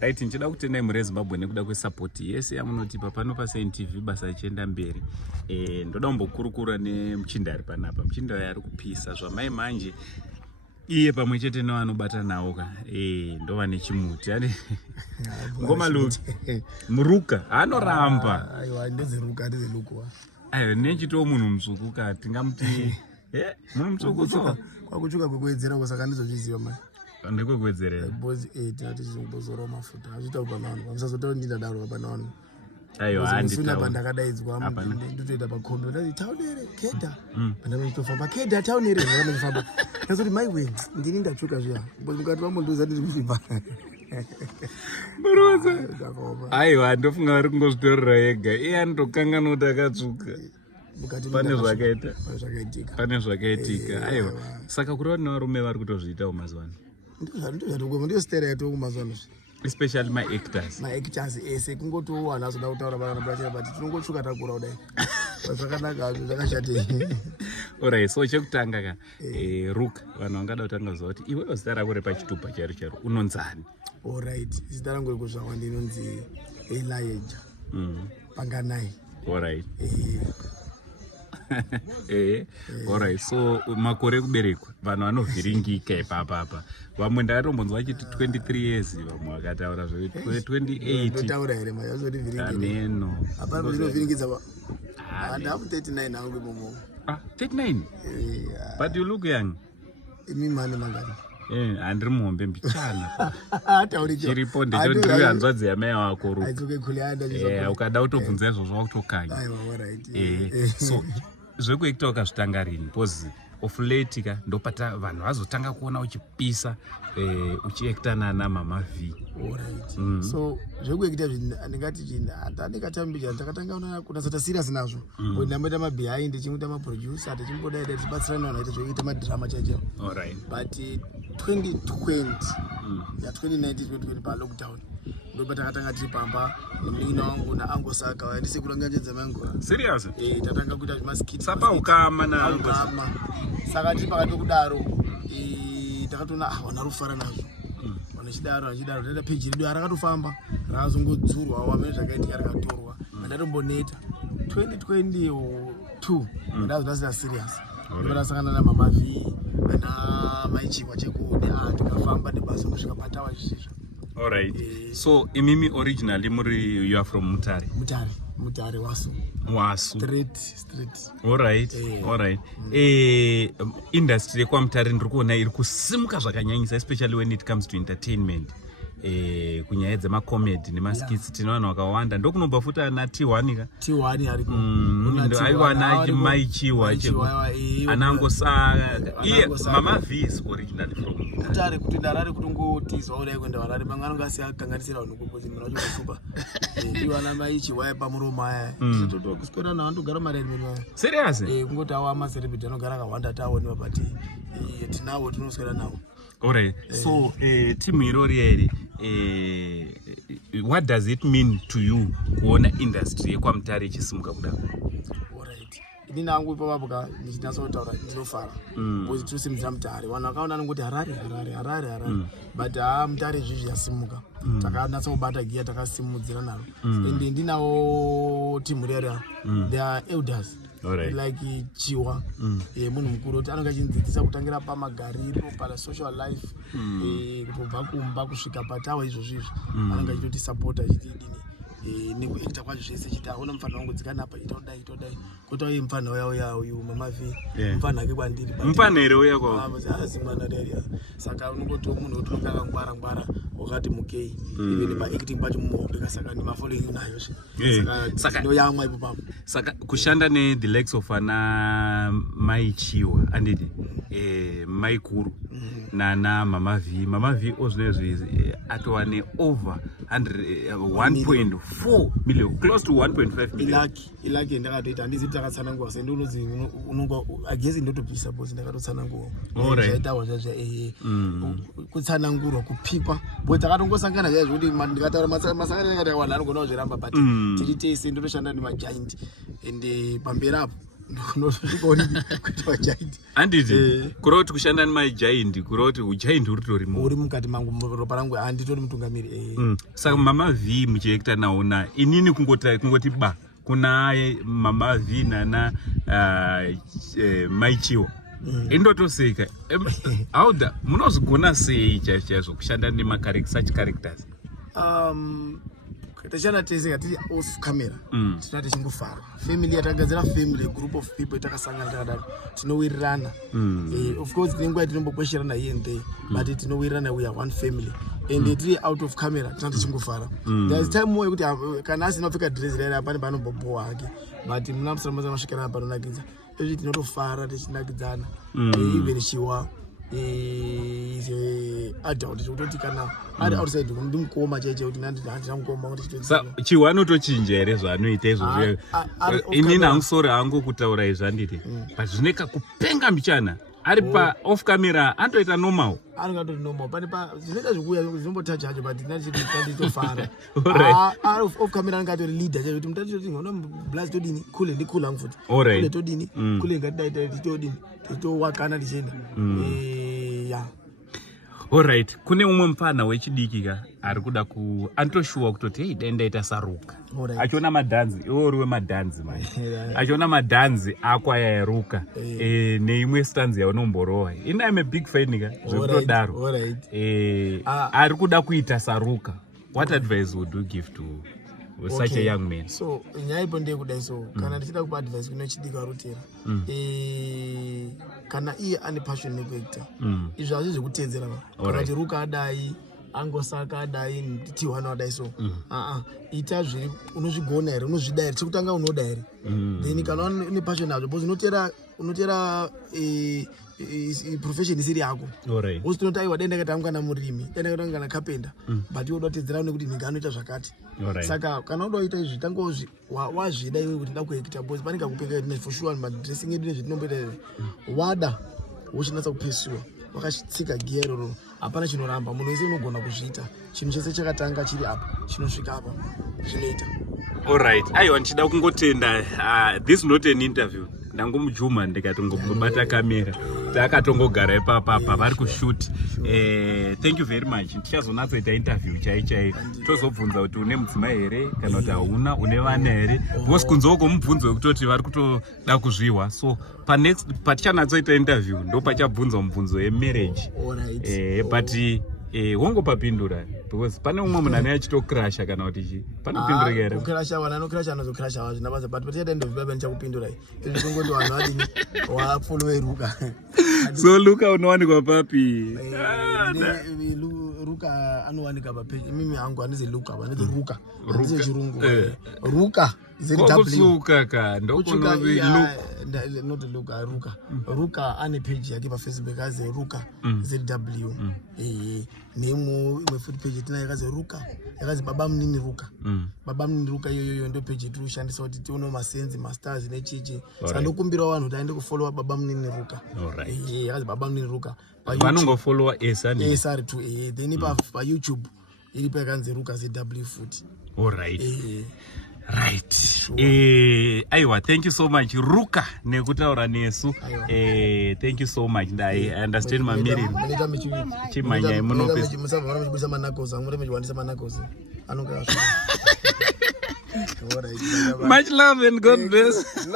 Right, nchida kutendai muri Zimbabwe nekuda kwesupport yese yamunotipa pano paSNTV basa richienda mberi. Ndoda kumbokurukura nemuchindari panapa. Muchindari ari kupisa zvamai manje iye pamwe chete nevanobata nawo ka ndova nechimuti ani ngoma luki muruka anoramba aiwa ndezeruka ndezelukwa nechito munhu mutsvuku ka tingamuti munhu mutsvuku so kwakuchuka kwekuwedzera kusaka ndizozviziva mai ndekwekuwedzerera bozi tinoti chizombozora mafuta azvita kupanano pamusazotaura ndidadaro papanano aiwa handisuna pandakadaidzwa ndotoita pakombe ndati taunere kedha pandamachitofamba kedha taunere ndamachifamba ndazoti maiwe ndini ndachuka zviya mukati mamunduza ndiri kuchibva muroza aiwa ndofunga vari kungozvitorera yega iye anotokanganwa kuti akatsuka pane zvakaitika aiwa saka kureva nevarume vari kutozviitawo mazuva ano ndiyo stera yatoo kumazuva ano especially maactors ese kungotowana azoda kutaura panana pachena but tinongotsvuka takura kudai zvakanaka hazvo zvakashatei. Alright, so chekutanga ka Rook vanhu vangada kutanga kuziva kuti iwewo zita rako repachitupa chairo unonzani? Alright, zita rangu rekuzvarwa ndinonzi Elijah Panganai. Alright. Alright, so makore ekuberekwa vanhu vanovhiringika ipapa vamwe ndakatombonzwa vachiti 23 years vamwe vakataura 28 ndotaura here mai ameno hapana ndinovhiringidza handamu 39 hangu imomo 39 but you look young imi mane mangani handiri muhombe mbichana atauriko chiripo ndiri hanzvadzi yamai wako ukada kutobvunza izvozvo wakutokanya so zvekuekta ukazvitanga rini because of late ka ndopata vanhu vazotanga kuona uchipisa uchiekta nana Mama V. Alright. So zvekuekta ndingati chinhu handandikatambira ndakatanga kunasata serious nazvo kuti ndamboita mabehind ndichimuita maproducer tichimboda tibatsirana vanhu vaita zvokuita madrama chaicho. Alright. But 2020 2019 pa lockdown ndopata katanga tiri pamba nemina wangu naangosaka wandisekuranganjedza mangura serious tatanga kuita zvimaskits sapa ukama naangosaka saka tiri pakati pekudaro takatona wana rufara nazvo vanachidaro taita peji redu arakatofamba rakazongodzurwa wamene zvakaitika rakatorwa andatomboneta 2022 ndazonasira serious ndakasangana naMama V ana maichikwa chekude tikafamba nebasa kusvika patawa zvisizvo. Alright. So imimi originally muri you are from Mutare Wasu street. Alright. Alright. Industry kwa Mutare ndiri kuona iri kusimuka zvakanyanyisa especially when it comes to entertainment. Kunyaya dzemacomedy nemaskits tinoona wakawanda ndokunobva futi ana T1 ariko aiwa ana maichiwa anangosaka iye Mama V is originally from Mutare kuti ndarari kuti ngotizwa udai kwenda varari manga angasi akanganisira vanhu kupozi mwana wacho super iwa ana maichiwa pamuromo aya totokuswera nawo ndogara mareni mwana serious kungoti awa ama-celebrity anogara akawanda taoniwa but tinawo tinoswera nawo. Alright, so team irori what does it mean to you kuona industry yekwa Mutare ichisimuka kudaro? Alright, ini nangu ipapo ka ndichinasa kutaura ndinofara because tosimudzira Mutare vanhu vakaona nongoti Harare but Mutare izvizvi yasimuka takanasa kubata giya takasimudzira naro ende ndinawo team rera they are elders. Alright. Like Chiwa munhu mukuru kuti anenge achindzidzisa kutangira pamagariro pasocial life kubva kumba kusvika patawa izvozvizvi anenge achitoti sapota achitidini nekuita kwazvo zvese chiti aona mufanha wangu dzikana apa itodai kota uye mufanha uya uyu Mama V mufanha ake kwandiri mufanha here uya kwavo zimanaria saka unongoti munhu kuti unonga akangwara wakati mukei even paacting pacho mumahombeka saka ndimafollowing nayo saka ndoyamwa ipo papo saka kushanda the likes of ana maichiwa andidi maikuru nana Mama V ozvinezvi atowane over 1.4 million close to 1.5 million ilaki ndakatoita handiziti takatsanangura sende unozi unonga agezi ndotopisa bosi ndakatotsanangura zvaitawa zvazva kutsanangurwa kupikwa bo takatongosangana zvaizvo kuti ndikataura masangano akati wanhu anogona kuzviramba but tiri tese ndotoshanda nemagiant ende pamberi apo ndosvika kuti vajaindi handiti kurova kuti kushanda nemajaindi kurova kuti ujaindi uritorimo uri mukati mangu ropa rangu handitori mutungamiri saka mama v muchiekta naona inini kungoti ba kuna mama v nana maichiwo indotoseka auda munozigona sei chaizvo kushanda such characters tachana tese katiri off camera tina tichingofara family yatagadzira family group of people itakasangana takadaro tinowirirana of course nenguva tinombokwesherana here and there but tinowirirana we are one family and tiri out of camera tina tichingofara there is time more yekuti kana asina kupfeka dress raya pane panombobowa hake but muna musaramaza masvikirana panonakidza izvi tinotofara tichinakidzana even chiwa adult chekutoti kana ari outside ndimukoma chaiche kuti handina mukoma chiwa anotochinja here zvaanoita izvozvo inini hamusori hangu kutaura izvi handiti but zvine kakupenga mbichana ari pa off camera antoita normal anongatori normal pane zvinoita zvikuya zvinombotacha hacho but nditofara ari off camera anongatori leader chaio kuti mutatiti ona blast todini kule ndikule hangu futi kule todini kule ngatidai titodini titowakana tichienda ya alright kune umwe mufana wechidiki ka ari kuda antoshuwa kutoti hei dai ndaita saruka achiona madhanzi iwe uri wemadhanzi mai achiona madhanzi akwayaeruka neimwe stanzi yaunomborova ini I'm a big fan ka zvekutodaro ari kuda kuita saruka what advice would you give to such a young man? So nyaya ipo ndeyekudai so kana ndichida kupa advice kune chidiki arutera kana iye ane passion nekuactor izvi hazvi zvekutedzera kuti ruka adai angosaka adai tiwana adai so ita zviri unozvigona here unozvida here chekutanga unoda here then kana une passion nazvo because unotera profession isiri yako usitonoti aiwa dai ndakatanga kana murimi dai ndakatanga kana kapenda but iwe dotedzera nekuti nhinga anoita zvakati saka kana uda kuita izvi tango wazvida iwe kuti ndakuekita because panenge kakupeka for sure madressing edu nezvetinomboita wada wochinatsa kupesiwa wakachitsika giya iroro hapana chinoramba munhu wese unogona kuzviita chinhu chese chakatanga chiri apa chinosvika apa zvinoita alright aiwa ndichida kungotenda this is not an interview ndangomujuma ndikatongobata kamera takatongogara ipapa vari kushoot thank you very much tichazonatsoita interview chaichai tozobvunza kuti une mudzimai here kana kuti hauna une vana here because kunzoko mubvunzo wekutoti vari kutoda kuzviwa so patichanatsoita interview ndo pachabvunza mubvunzo yemarriage but wongopapindura because pane umwe munhu ane achitokrasha kana kuti panopindurika here ukrasha vanhu anokrasha anozokrasha vazvo nabasa but patichaita ndovibaba ndichakupindurai izvi kungoti vanhu vadini wafoloweruka so luka unowanikwa papi ruka anowanika papeji mimi hangu handizi luka handizi ruka handizi chirungu ruka zekusuka ka ndokunozi not luka ruka ane page yake pafacebook azi ruka zw nemu imwe futi page tinayo yakazi ruka yakazi baba munini ruka baba munini ruka iyoyo ndo page tiri kushandisa kuti tione masenzi mastars nechichi saka ndokumbira vanhu kuti aende kufollowa baba munini ruka yakazi baba munini ruka vanongofollowa esari tu then payoutube iripo yakanzi ruka zw futi alright right aiwa thank you so much ruka nekutaura nesu thank you so much I understand mamiriro chimanyai munopesa manakos amuremechiwandisa manakos anonga much love and God bless.